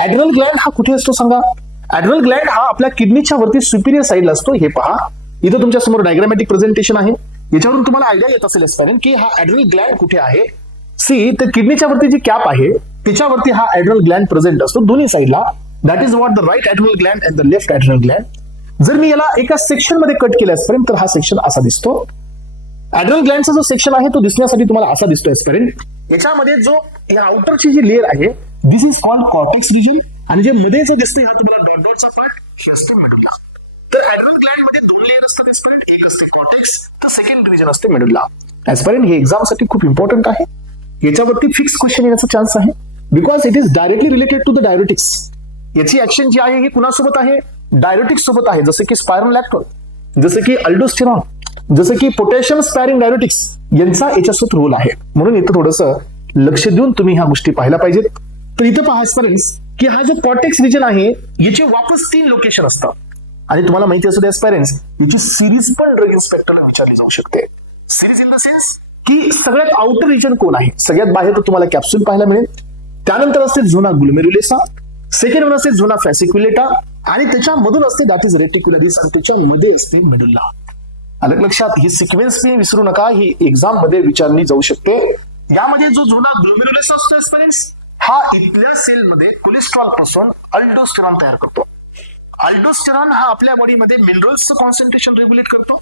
ऍड्रिनल Gland हा कुठे असतो सांगा? ऍड्रिनल ग्लँड हा आपल्या किडनीच्या वरती सुपिरियर साईडला असतो. हे पहा, इथं तुमच्या समोर डायग्रामॅटिक प्रेझेंटेशन आहे. याच्यावरून तुम्हाला आयडिया येत असेल एस्पायरंट की हा ऍड्रिनल ग्लँड कुठे आहे. सी, तर किडनीच्या वरती जी कॅप आहे त्याच्यावरती हा ऍड्रिनल ग्लँड प्रेझेंट असतो दोन्ही साईडला. That is what the right adrenal gland and the left adrenal gland. जर मी याला एका सेक्शन मध्ये कट केलं एस्पायरंट तर हा सेक्शन असा दिसतो. ऍड्रिनल ग्लँडचा जो सेक्शन आहे तो दिसण्यासाठी तुम्हाला असा दिसतो एस्पायरंट. याच्यामध्ये जो या आउटरची जी लेअर आहे दिस इज कॉल्ड कॉर्टेक्स रिजन, आणि जे मध्ये जो दिसतोय हा तुम्हाला डॉट डॉटचा पार्ट हे असतो मेडुला. तर ऍड्रिनल ग्लँड मध्ये दोन लेअर असतात एस्पायरंट, एक असते कॉर्टेक्स तर सेकंड रिजन असते मेडुला. एस्पायरंट हे एक्झाम साठी खूप इम्पॉर्टंट आहे. याच्यावरती फिक्स क्वेश्चन येण्याचा चान्स आहे because it is directly related to the diuretics. याची ऍक्शन जी आहे ही कुणासोबत आहे? डायरेटिक्स सोबत आहे, जसं की स्पायरोलॅक्टोन, जसं की अल्डोस्टेरॉन, जसं की पोटॅशियम स्पॅरिंग डायरेटिक्स यांचा याच्यासोबत रोल आहे. म्हणून इथं थोडंसं लक्ष देऊन तुम्ही ह्या गोष्टी पाहायला पाहिजेत. तर इथं पहा एस्पायरंट्स की हा जो कॉर्टेक्स रिजन आहे याचे वापस 3 लोकेशन असतात. आणि तुम्हाला माहिती असू दे एस्पायरंट्स याची सिरीज पण ड्रग इन्स्पेक्टरला विचारली जाऊ शकते. सिरीज इन द सेन्स की सगळ्यात आउटर रिजन कोण आहे? सगळ्यात बाहेर तर तुम्हाला कॅप्सूल पाहायला मिळेल. त्यानंतर असते झोना ग्लोमेरुलेसा, सेकंड वन असते झोना फॅसिक्युलेटा, आणि त्याच्यामधून असते दॅट इज रेटिक्युलरिस, आणि त्याच्यामध्ये असते मेडुला. आलं लक्षात? ही सिक्वेन्स मी विसरू नका, ही एक्झाम मध्ये विचारली जाऊ शकते. यामध्ये जो झोना ग्लोमेरुलेसा असतो एस्पायरंट्स हा इथल्या सेलमध्ये कोलेस्ट्रॉल पासून अल्डोस्टेरॉन तयार करतो. अल्डोस्टेरॉन हा आपल्या बॉडीमध्ये मिनरल्सचं कॉन्सन्ट्रेशन रेग्युलेट करतो,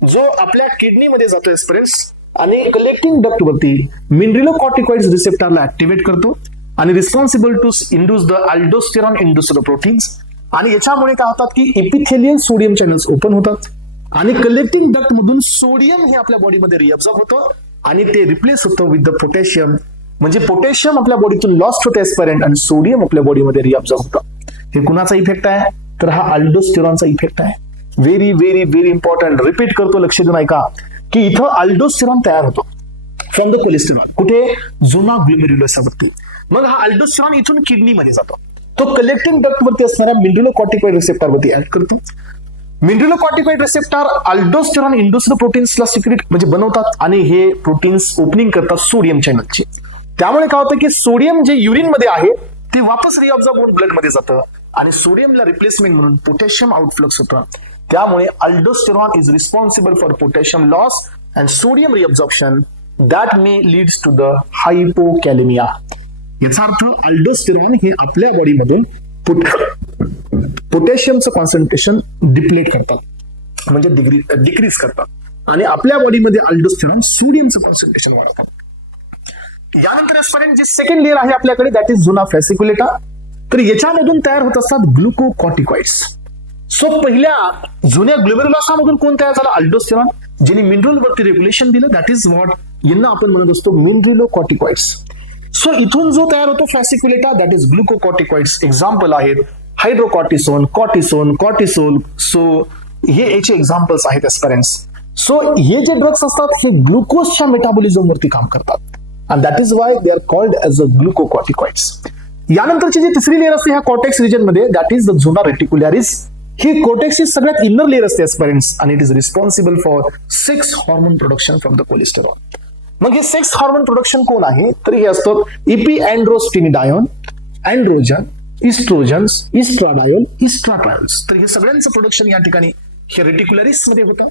जो आपल्या किडनीमध्ये जातो एस्पिरन्स आणि कलेक्टिंग डक्ट वरती मिनरलोकॉर्टिकॉइड्स रिसेप्टरला ऍक्टिव्हेट करतो आणि responsible to induce the aldosterone induced proteins. आणि याच्यामुळे काय होतात की एपिथेलियल सोडियम चॅनल्स ओपन होतात आणि कलेक्टिंग डक्ट मधून सोडियम हे आपल्या बॉडीमध्ये रिअब्झॉर्ब होतं आणि ते रिप्लेस होतं विथ द पोटॅशियम. म्हणजे पोटॅशियम आपल्या बॉडीतून लॉस्ट होतं एस्पिरंट आणि सोडियम आपल्या बॉडीमध्ये रिअब्झॉर्ब होतं. हे कुणाचा इफेक्ट आहे? तर हा अल्डोस्टेरॉनचा इफेक्ट आहे. Very very very important. Repeat करतो, लक्ष देऊन ऐका की इथं अल्डोस्टेरॉन तयार होतो फ्रॉम द कोलेस्टेरॉल. कुठे? झोना ग्लोमेरुलोसावरती. मग हा अल्डोस्टेरॉन इथून किडनीमध्ये जातो. तो कलेक्टिंग डक्ट वरती असणाऱ्या मिनरलोकॉर्टिकॉइड रिसेप्टर वरती ऍक्ट करतो. मिनरलोकॉर्टिकॉइड रिसेप्टर अल्डोस्टेरॉन इंड्यूस्ड प्रोटीन्सला सिक्रेट म्हणजे बनवतात आणि हे प्रोटीन्स ओपनिंग करतात सोडियम चॅनलची. त्यामुळे काय होतं की सोडियम जे युरिन मध्ये आहे ते वापस रिअब्झॉर्ब होऊन ब्लड मध्ये जातं आणि सोडियमला रिप्लेसमेंट म्हणून पोटॅशियम आउटफ्लक्स होतं. त्यामुळे aldosterone is responsible for potassium loss and sodium reabsorption that may leads to the hypokalemia. याचा अर्थ अल्डोस्टेरॉन हे आपल्या बॉडीमधून पोटॅशियमचं कॉन्सन्ट्रेशन डिप्लेट करतात, म्हणजे डिक्रीज करतात आणि आपल्या बॉडीमध्ये अल्डोस्टेरॉन सोडियमचं कॉन्सन्ट्रेशन वाढवतात. यानंतर एस्पिरंट जे सेकंड लेअर आहे आपल्याकडे दॅट इज झोना फॅसिक्युलेटा. तर याच्यामधून तयार होत असतात ग्लुकोकॉर्टिकॉइड्स. सो पहिल्या जुन्या ग्लोमेरुलोसामधून कोण तयार झाला? अल्डोस्टेरॉन, ज्यांनी मिनरल वरती रेग्युलेशन दिलं. दॅट इज व्हॉट यांना आपण म्हणत असतो मिनरलोकॉर्टिकॉइड्स. सो इथून जो तयार होतो फॅसिक्युलेटा दॅट इज ग्लुकोकॉर्टिकॉइड्स. एक्झाम्पल आहेत हायड्रोकॉर्टिसोन, कॉर्टिसोन, कॉर्टिसोल. सो हे याचे एक्झाम्पल्स आहेत एस्पिरंट्स. सो हे जे ड्रग्स असतात हे ग्लुकोजच्या मेटाबॉलिझम वरती काम करतात and that is why they are called as the glucocorticoids. यानंतरची जी तिसरी लेअर असते ह्या कॉर्टेक्स रिजन मध्ये दॅट इज द झोना रेटिक्युलरिस. ही कॉर्टेक्सची सगळ्यात इनर लेअर असते एस्पिरंट्स आणि it is responsible for sex hormone production from the cholesterol. मग हे सेक्स हॉर्मोन प्रोडक्शन कोण आहे? तर हे असतात इपीअँड्रोस्टिनिडायोन, अँड्रोजन, इस्ट्रोजन्स, इस्ट्राडायोल, इस्ट्राट्रायोल्स. तर हे सगळ्यांचं प्रोडक्शन या ठिकाणी हे रेटिक्युलरिस मध्ये होतं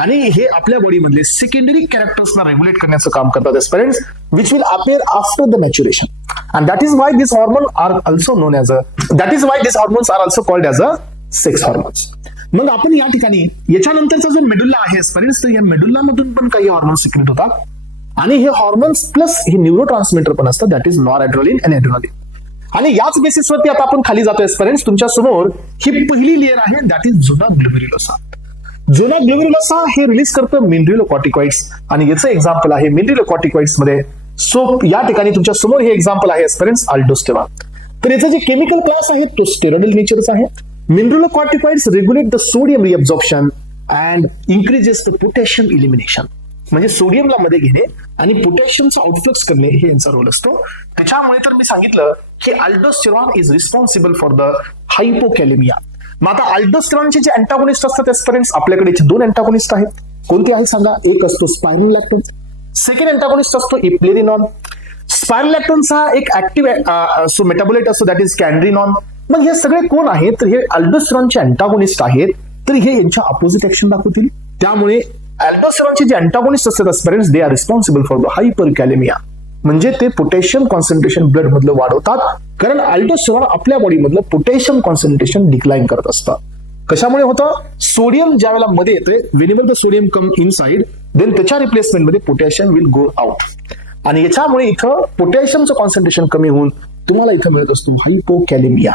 आणि हे आपल्या बॉडीमधले सेकंडरी कॅरेक्टर्सना रेग्युलेट करण्याचं काम करतात एस्पिरंट्स which will appear after the maturation and that is why these hormones are also known as that is why these hormones are also called as a sex hormones. मग आपण या ठिकाणी याच्यानंतरचा जो मेडुल्ला आहे एस्पिरंट्स तर या मेडुल्ला मधून पण काही हॉर्मोन्स सिक्रेट होतात आणि हे हॉर्मोन्स प्लस हे न्यूरोट्रान्समीटर पण असतात that is noradrenaline and adrenaline. आणि याच बेसिसवरती आता आपण खाली जातो एस्पिरंट्स. तुमच्या समोर ही पहिली लेअर आहे दॅट इज झोना ग्लोमेरुलोसा. झोना ग्लोमेरुलोसा हे रिलीज करतं मिनरलोकॉर्टिकॉइड्स आणि याचं एक्झाम्पल आहे मिनरलोकॉर्टिकॉइड्स मध्ये. सो या ठिकाणी तुमच्या समोर हे एक्झाम्पल आहे एस्पिरंट्स अल्डोस्टेरॉन. तर याचं जे केमिकल क्लास आहे तो स्टेरॉइडल नेचरचा आहे. Mineralocorticoids regulate the sodium reabsorption and increases the potassium elimination. म्हणजे सोडियमला मध्ये घेणे आणि पोटॅशियमचा आउटफ्लक्स करणे हे यांचा रोल असतो. त्याच्यामुळे तर मी सांगितलं की aldosterone is responsible for the hypokalemia. मग आता अल्डोस्टेरॉनचे जे अँटागोनिस्ट असतात एस्पिरंट्स आपल्याकडे 2 अँटागोनिस्ट आहेत. कोणते आहेत सांगा? एक असतो स्पायरोलॅक्टोन, सेकंड अँटागोनिस्ट असतो इप्लेरिनॉन. स्पायरोलॅक्टोन्स हा एक ऍक्टिव्ह मेटाबोलाइट असतो, दॅट इज कॅन्ड्रिनॉन. मग हे सगळे कोण आहेत, तर हे अल्डोस्टेरॉनचे अँटागोनिस्ट आहेत, तर हे यांच्या अपोजिट ऍक्शन दाखवतील. त्यामुळे अल्डोस्टेरॉनचे जे अँटागोनिस्ट असतात aspirants, they are responsible for the hyperkalemia. म्हणजे ते पोटॅशियम कॉन्सन्ट्रेशन ब्लड मधलं वाढवतात, कारण अल्डोस्टेरॉन आपल्या बॉडीमधलं पोटॅशियम कॉन्सन्ट्रेशन डिक्लाइन करत असतं. कशामुळे होतं, सोडियम ज्या वेळेला मध्ये येते, whenever the sodium come inside, then त्याच्या रिप्लेसमेंट मध्ये पोटॅशियम विल गो आउट. आणि याच्यामुळे इथं पोटॅशियमचं कॉन्सन्ट्रेशन कमी होऊन तुम्हाला इथं मिळत असतो हायपोकॅलेमिया.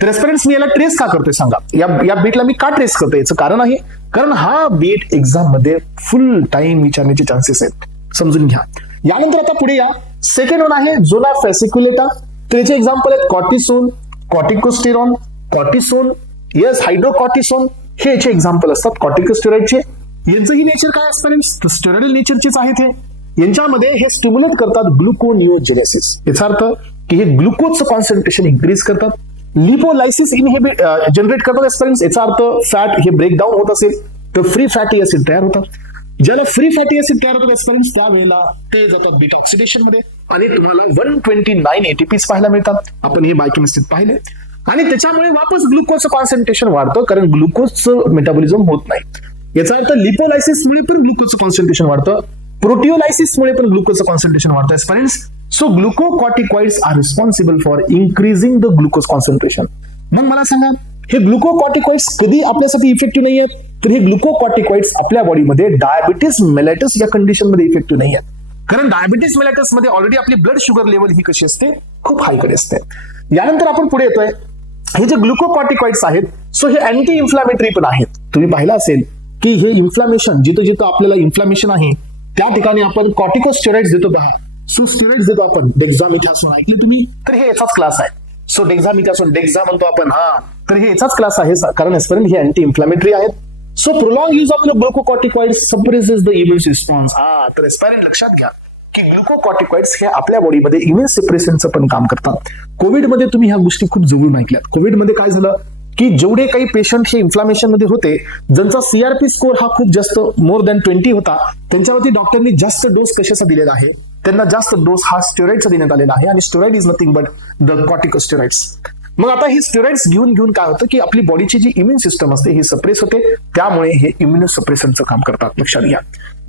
तर एस्पिरंट्स मी याला ट्रेस का करतोय सांगा, या बीटला मी का ट्रेस करतोय, याचं कारण आहे, कारण हा बीट एक्झाम मध्ये फुल टाइम विचारण्याचे चान्सेस आहेत, समजून घ्या. यानंतर आता पुढे या, सेकंड वन आहे झोना फॅसिक्युलेटा. त्याचे एक्झाम्पल आहेत कॉर्टिसोन, कॉर्टिकोस्टेरॉन, कॉर्टिसोन, यस हायड्रोकॉर्टिसोन, हे याचे एक्झाम्पल असतात कॉर्टिकोस्टेरॉइडचे. यांचंही नेचर काय एस्पिरंट्स, स्टेरॉइडल नेचरचेच आहेत. हे यांच्यामध्ये हे स्टिम्युलेट करतात ग्लुकोनिओजेनेसिस. याचा अर्थ की हे ग्लुकोजचं कॉन्सन्ट्रेशन इन्क्रीज करतात. लिपोलायसिस इनहिबिट जनरेट करतात एस्पिरंट्स. याचा अर्थ फॅट हे ब्रेकडाऊन होत असेल तर फ्री फॅटी ऍसिड तयार होतात. ज्याला फ्री फॅटी ऍसिड तयार होतात एस्पिरंट्स, त्यावेळेला ते जातात बीटा ऑक्सिडेशन मध्ये आणि तुम्हाला 129 ATPs पाहायला मिळतात. आपण हे बायोकेमिस्ट्रीत पाहिले. आणि त्याच्यामुळे वापस ग्लुकोजचं कॉन्सन्ट्रेशन वाढतं, कारण ग्लुकोजचं मेटाबॉलिझम होत नाही. याचा अर्थ लिपोलायसिसमुळे पण ग्लुकोजचं कॉन्सन्ट्रेशन वाढतं, प्रोटिओलायसिसमुळे पण ग्लुकोजचं कॉन्सन्ट्रेशन वाढतं aspirants. So glucocorticoids are responsible for increasing the glucose concentration. मग मला सांगा, हे ग्लुकोकॉर्टिकॉइड्स कधी आपल्यासाठी इफेक्टिव्ह नाही आहेत, तर हे ग्लुकोकॉर्टिकॉइड्स आपल्या बॉडीमध्ये डायबिटीस मेलायटस या कंडिशन मध्ये इफेक्टिव्ह नाही आहेत. कारण डायबिटीस मेलायटस मध्ये ऑलरेडी आपली ब्लड शुगर लेवल ही कशी असते, खूप हायकडे असते. यानंतर आपण पुढे येतोय, हे जे ग्लुकोकॉर्टिकॉइड्स आहेत, सो हे अँटी इन्फ्लामेटरी पण आहेत. तुम्ही पाहिलं असेल की हे इन्फ्लामेशन, जिथं जिथं आपल्याला इन्फ्लामेशन आहे त्या ठिकाणी आपण कॉर्टिकोस्टेरॉइड्स देतो पहा. सो स्टेरॉइड्स देतो आपण, डेक्झामेथासोन ऐकलं तुम्ही, तर हे याचाच क्लास आहे. सो डेक्झामेथासोन, डेक्झा म्हणतो आपण, हा, तर हे याचाच क्लास आहे, कारण एस्पिरंट हे अँटी इन्फ्लामेटरी आहेत. So prolong use of glucocorticoids suppresses the immune response. हा, तर एस्पिरंट लक्षात घ्या की ग्लुकोकॉर्टिकॉइड्स हे आपल्या बॉडीमध्ये इम्युन सप्रेशनचं पण काम करतात. कोविडमध्ये तुम्ही ह्या गोष्टी खूप जवळून ऐकल्यात. कोविडमध्ये काय झालं की जेवढे काही पेशंट हे इन्फ्लामेशन मध्ये होते, ज्यांचा CRP स्कोर हा खूप जास्त मोर दॅन 20 होता, त्यांच्यावरती डॉक्टरनी जास्त डोस कशाचा दिलेला आहे, त्यांना जास्त डोस हा स्टेरॉइडचा देण्यात आलेला आहे. आणि steroid is nothing but the corticosteroids. मग आता ही स्टेरॉइड्स घेऊन घेऊन काय होतं की आपली बॉडीची जी इम्युन सिस्टम असते ही सप्रेस होते, त्यामुळे हे इम्युनो सप्रेशनचं काम करतात, लक्षात घ्या.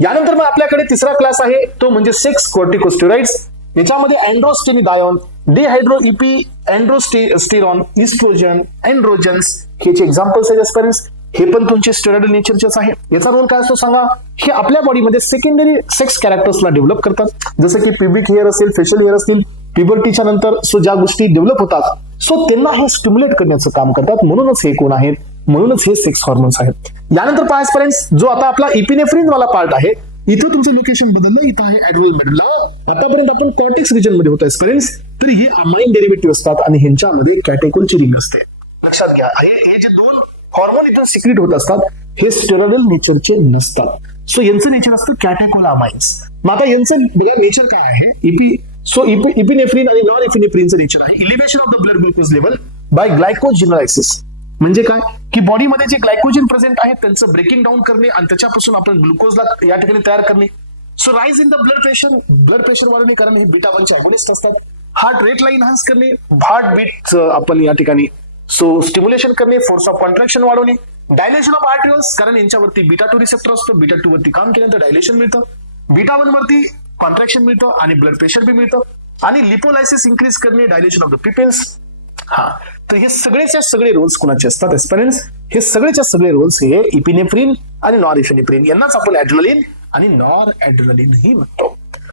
यानंतर मग आपल्याकडे तिसरा क्लास आहे, तो म्हणजे 6 कॉर्टिकोस्टेरॉइड्स. याच्यामध्ये अँड्रोस्टेनिडायोन, डिहायड्रोइपी अँड्रोस्टेरॉन, इस्ट्रोजन, एंड्रोजन्स हे एक्झाम्पल्स आहेत एस्पिरंट्स. हे पण तुमचे स्टेरॉइडल नेचरचेच आहे. याचा रोल काय असतो सांगा, हे आपल्या बॉडीमध्ये सेकंडरी सेक्स कॅरेक्टर्सला डेव्हलप करतात, जसं की प्युबिक हेअर असेल, फेशियल हेअर असतील, प्युबर्टीच्या नंतर सो ज्या गोष्टी डेव्हलप होतात, सो त्यांना हे स्टिम्युलेट करण्याचं काम करतात. म्हणूनच हे कोण आहेत, म्हणूनच हे सेक्स हॉर्मोन्स आहेत. यानंतर पहा एस्पिरंट्स, जो आता आपला इपिनेफ्रिन वाला पार्ट आहे, इथं तुमचं लोकेशन बदललं, इथं आहे ऍड्रिनल मेडुला. आतापर्यंत आपण कॉर्टेक्स रिजन मध्ये होतो एस्पिरंट्स, तर हे अमाइन डेरिव्हेटिव्ह असतात आणि ह्यांच्यामध्ये कॅटेकोलची रिंग असते. लक्षात घ्या, हे जे दोन हॉर्मोन इथं सिक्रेट होत असतात, हे स्टेरॉइडल नेचरचे नसतात. सो यांचं नेचर असतं कॅटेकोलामाइन्स. मग आता यांचं नेचर काय आहे, इपिनेफ्रिन आणि नॉन इपिनेफ्रिनचं नेचर आहे elevation of the blood glucose level by glycogenolysis. म्हणजे काय की बॉडीमध्ये जे ग्लायकोजन प्रेझेंट आहे त्यांचं ब्रेकिंग डाऊन करणे आणि त्याच्यापासून आपण ग्लुकोजला या ठिकाणी तयार करणे. So rise in the blood pressure वाढवणे, कारण हे बीटा 1 चे अगोनिस्ट असतात. हार्ट रेटला इन्हान्स करणे, हार्ट बीट आपण या ठिकाणी सो स्टिम्युलेशन करणे, फोर्स ऑफ कॉन्ट्रॅक्शन वाढवणे, डायलेशन ऑफ आर्टरियल्स, कारण यांच्यावरती बीटा 2 रिसेप्टर असतो, बीटा 2 वरती काम केल्यानंतर डायलेशन मिळतं, बीटा 1 वरती कॉन्ट्रॅक्शन मिळतं आणि ब्लड प्रेशर बी मिळतं, आणि लिपोलायसिस इन्क्रीज करणे, डायलेशन ऑफ द पिपेल्स. हा, तर हे सगळेच्या सगळे रोल्स कोणाचे असतात एस्पिरंट्स, हे सगळेच्या सगळे रोल्स हे इपिनेफ्रिन आणि नॉर इपिनेफ्रिन यांनाच आपण ऍड्रेनलिन आणि नॉर ऍड्रेनलिन ही म्हणतो.